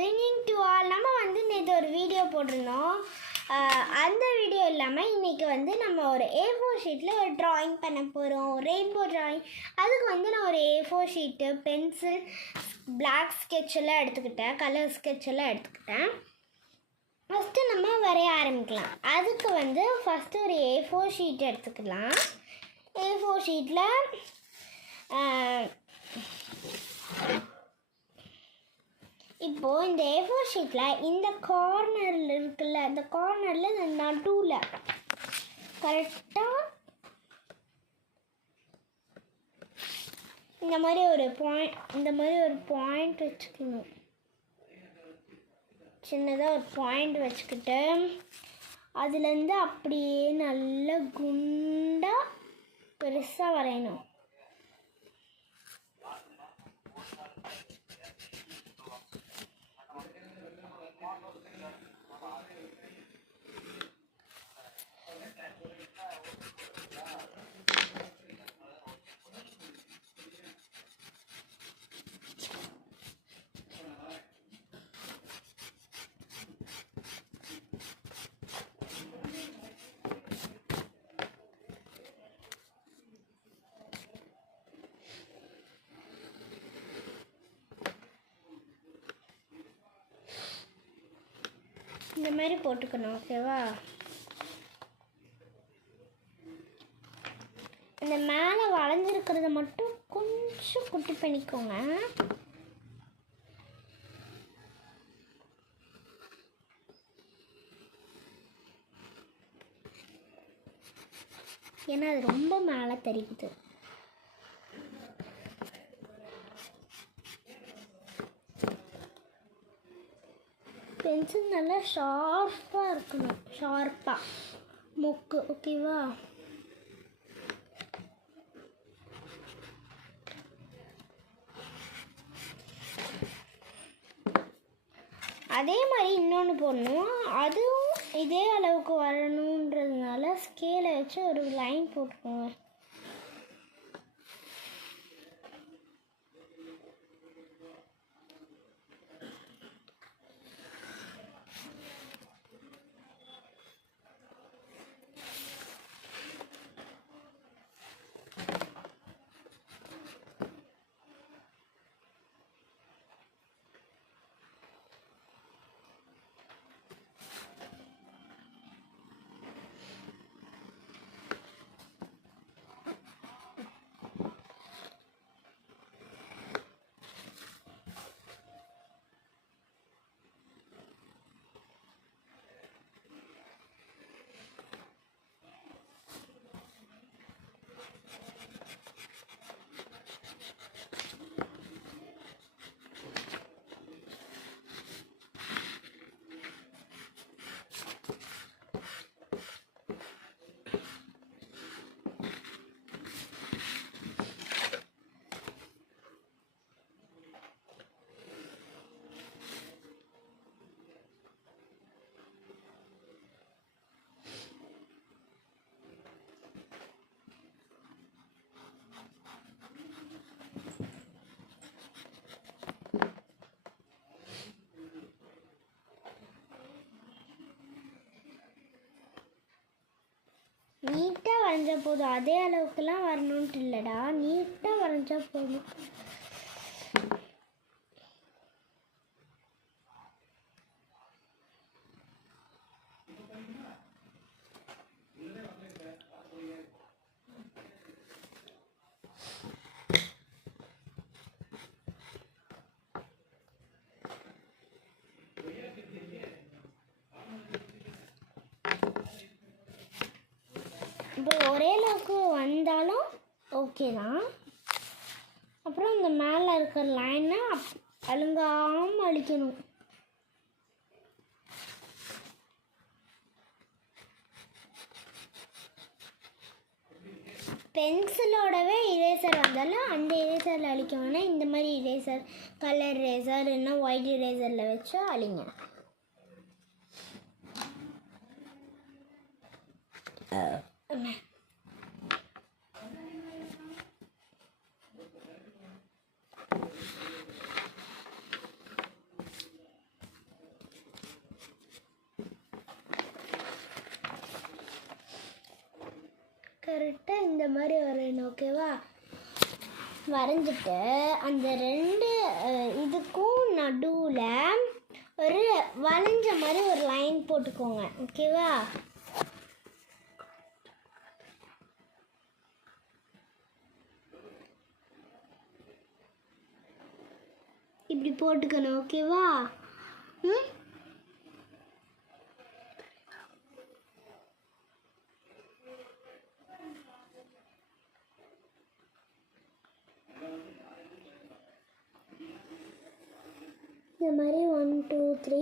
Good evening to all. நம்ம வந்து நேற்று ஒரு வீடியோ போட்டிருந்தோம். அந்த வீடியோ இல்லாமல் இன்றைக்கி வந்து நம்ம ஒரு A4 ஷீட்டில் ஒரு ட்ராயிங் பண்ண போகிறோம், ரெயின்போ ட்ராயிங். அதுக்கு வந்து நான் ஒரு A4 ஷீட்டு, பென்சில், பிளாக் ஸ்கெட்செல்லாம் எடுத்துக்கிட்டேன், கலர் ஸ்கெட்செல்லாம் எடுத்துக்கிட்டேன். ஃபஸ்ட்டு நம்ம வரைய ஆரம்பிக்கலாம். அதுக்கு வந்து ஃபஸ்ட்டு ஒரு A4 ஷீட் எடுத்துக்கலாம். A4 ஷீட்டில் இப்போது இந்த A4 ஷீட்டில் இந்த கார்னரில் இருக்குல்ல, அந்த கார்னரில் இந்த நடுவில் கரெக்டாக இந்த மாதிரி ஒரு பாயிண்ட் வச்சுக்கணும். சின்னதாக ஒரு பாயிண்ட் வச்சுக்கிட்டு அதுலேருந்து அப்படியே நல்லா குண்டாக பெருசாக வரையணும். இந்த மாதிரி போட்டுக்கணும், ஓகேவா? இந்த மேலே வளைஞ்சிருக்கிறத மட்டும் கொஞ்சம் குட்டி பண்ணிக்கோங்க. ஏன்னா அது ரொம்ப மேலே தெரியுது. பென்சில் நல்லா ஷார்ப்பாக இருக்கணும், ஷார்ப்பாக மொக்கு, ஓகேவா? அதே மாதிரி இன்னொன்று போடணும். அதுவும் இதே அளவுக்கு வரணுன்றதுனால ஸ்கேலை வச்சு ஒரு லைன் போட்டுக்கோங்க. நீட்டாக வரைஞ்சா போதும், அதே அளவுக்குலாம் வரணுன்ட்டு இல்லைடா, நீட்டாக வரைஞ்சா போதும். இப்போ ஒரே அளவுக்கு வந்தாலும் ஓகே தான். அப்புறம் இந்த மேலே இருக்கிற லைனை அழுங்காமல் அழிக்கணும். பென்சிலோடவே இரேசர் வந்தாலும் அந்த இரேசரில் அழிக்க வேணால் இந்த மாதிரி இரேசர், கலர் இரேசர், இன்னும் ஒயிட் இரேசரில் வச்சு அழிங்க. கரெக்டாக இந்த மாதிரி வரையணும். ஓகேவா? வரைஞ்சிட்டு அந்த 2 இதுக்கும் நடுவில் ஒரு வளைஞ்ச மாதிரி ஒரு லைன் போட்டுக்கோங்க. ஓகேவா? இப்படி போட்டுக்கணும். ஓகேவா? இந்த மாதிரி 1 2 3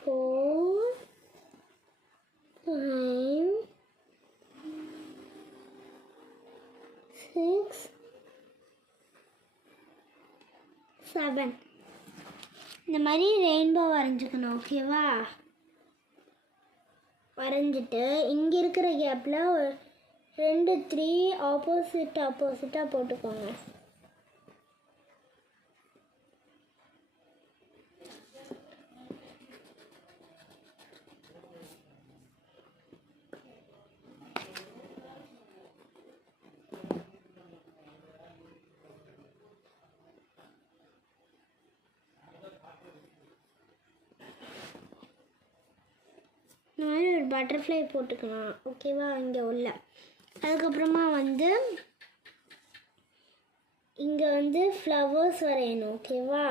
4 5 6 7 இந்த மாதிரி ரெயின்போ வரைஞ்சிக்கணும். ஓகேவா? வரைஞ்சிட்டு இங்கே இருக்கிற கேப்பில் ஒரு 2 3 ஆப்போசிட்டாக போட்டுக்கோங்க. இந்த மாதிரி ஒரு பட்டர்ஃப்ளை போட்டுக்கலாம். ஓகேவா? இங்கே உள்ள அதுக்கப்புறமா இங்கே ஃப்ளவர்ஸ் வரையணும். ஓகேவா?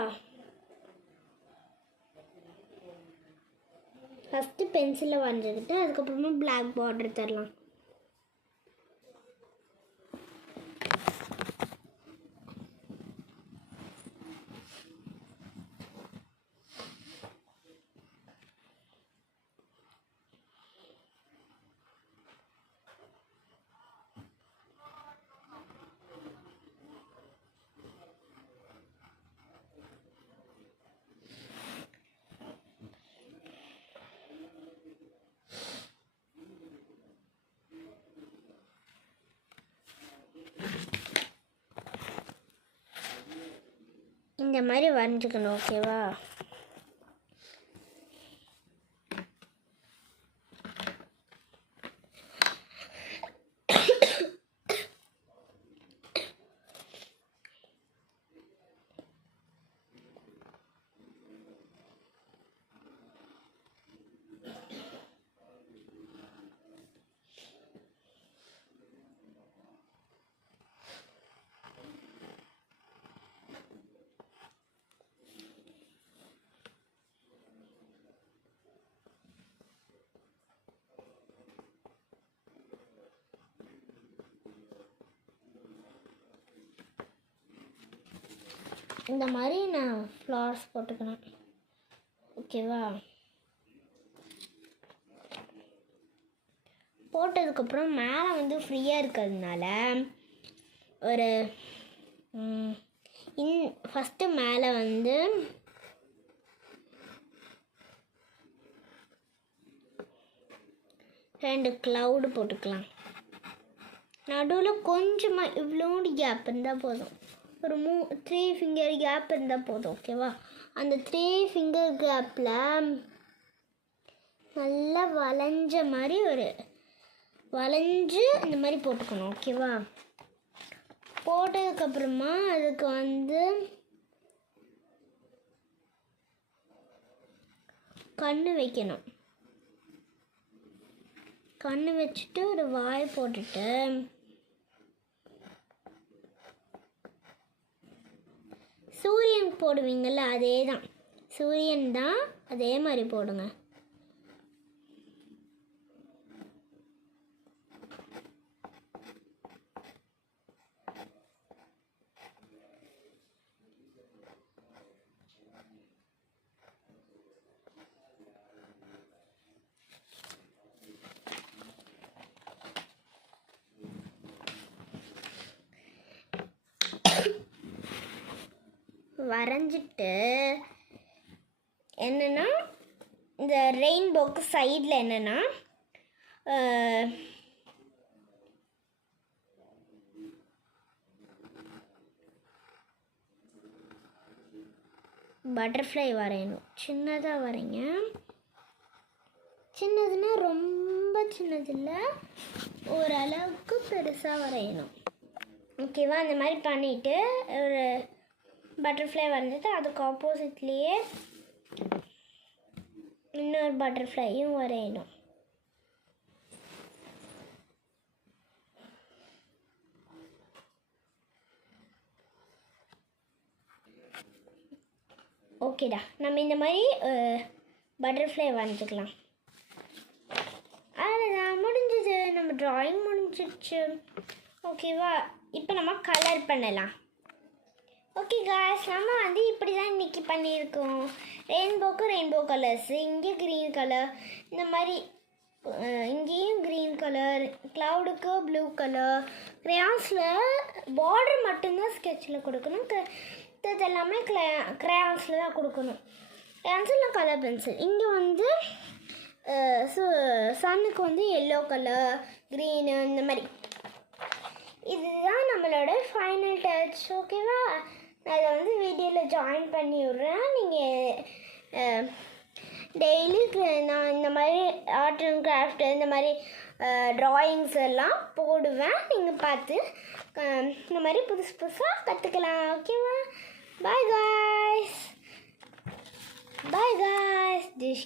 ஃபஸ்ட்டு பென்சிலில் வரைஞ்சிக்கிட்டு அதுக்கப்புறமா பிளாக் பார்டர் தரலாம். இந்த மாதிரி வரைஞ்சிக்கணும். ஓகேவா? இந்த மாதிரி நான் ஃப்ளவர்ஸ் போட்டுக்கணும். ஓகேவா? போட்டதுக்கப்புறம் மேலே ஃப்ரீயாக இருக்கிறதுனால ஒரு ஃபஸ்ட்டு மேலே 2 க்ளவுடு போட்டுக்கலாம். நடுவில் கொஞ்சமாக இவ்வளோண்டு கேப் இருந்தால் போதும். ஒரு 3 ஃபிங்கர் கேப் இருந்தால் போதும். ஓகேவா? அந்த 3 ஃபிங்கர் கேப்பில் நல்லா வளைஞ்ச மாதிரி வளைஞ்சு இந்த மாதிரி போட்டுக்கணும். ஓகேவா? போட்டதுக்கப்புறமா அதுக்கு கண்ணு வைக்கணும். கண்ணு வச்சுட்டு ஒரு வாய் போட்டுட்டு சூரியன் போடுவீங்கள்ல, அதே தான் சூரியன் தான், அதே மாதிரி போடுங்க. வரைஞ்சிட்டு என்னென்னா இந்த ரெயின்போக்கு சைடில் என்னென்னா பட்டர்ஃப்ளை வரையணும். சின்னதாக வரைங்க. சின்னதுன்னா ரொம்ப ரொம்ப சின்னதில்ல, ஓரளவுக்கு பெருசாக வரையணும். ஓகேவா? அந்த மாதிரி பண்ணிவிட்டு ஒரு பட்டர்ஃப்ளை வரைஞ்சிட்டு அதுக்கு ஆப்போசிட்லேயே இன்னொரு பட்டர்ஃப்ளையும் வரையணும். ஓகேடா, நம்ம இந்த மாதிரி பட்டர்ஃப்ளை வரைஞ்சிக்கலாம். அதுதான் முடிஞ்சது, நம்ம ட்ராயிங் முடிஞ்சிடுச்சு. ஓகேவா? இப்போ நம்ம கலர் பண்ணலாம். ஓகே காய்ஸ், நம்ம வந்து இப்படி தான் இன்றைக்கி பண்ணியிருக்கோம். ரெயின்போக்கு ரெயின்போ கலர்ஸு, இங்கே க்ரீன் கலர், இந்த மாதிரி இங்கேயும் க்ரீன் கலர், க்ளவுடுக்கு ப்ளூ கலர். க்ரையான்ஸில் பார்டர் மட்டும்தான் ஸ்கெட்சில் கொடுக்கணும், இது எல்லாமே க்ரையான்ஸில் தான் கொடுக்கணும். க்ரையான்ஸில் கலர் பென்சில். இங்கே வந்து சன்னுக்கு வந்து எல்லோ கலர், க்ரீனு, இந்த மாதிரி. இதுதான் நம்மளோட ஃபைனல் டச். ஓகேவா? நான் இதை வந்து வீடியோவில் ஜாயின் பண்ணி விட்றேன். நீங்கள் டெய்லி நான் இந்த மாதிரி ஆர்ட் அண்ட் கிராஃப்ட் இந்த மாதிரி ட்ராயிங்ஸ் எல்லாம் போடுவேன். நீங்கள் பார்த்து இந்த மாதிரி புதுசு புதுசாக கற்றுக்கலாம். ஓகேவா? Bye guys. Bye guys. This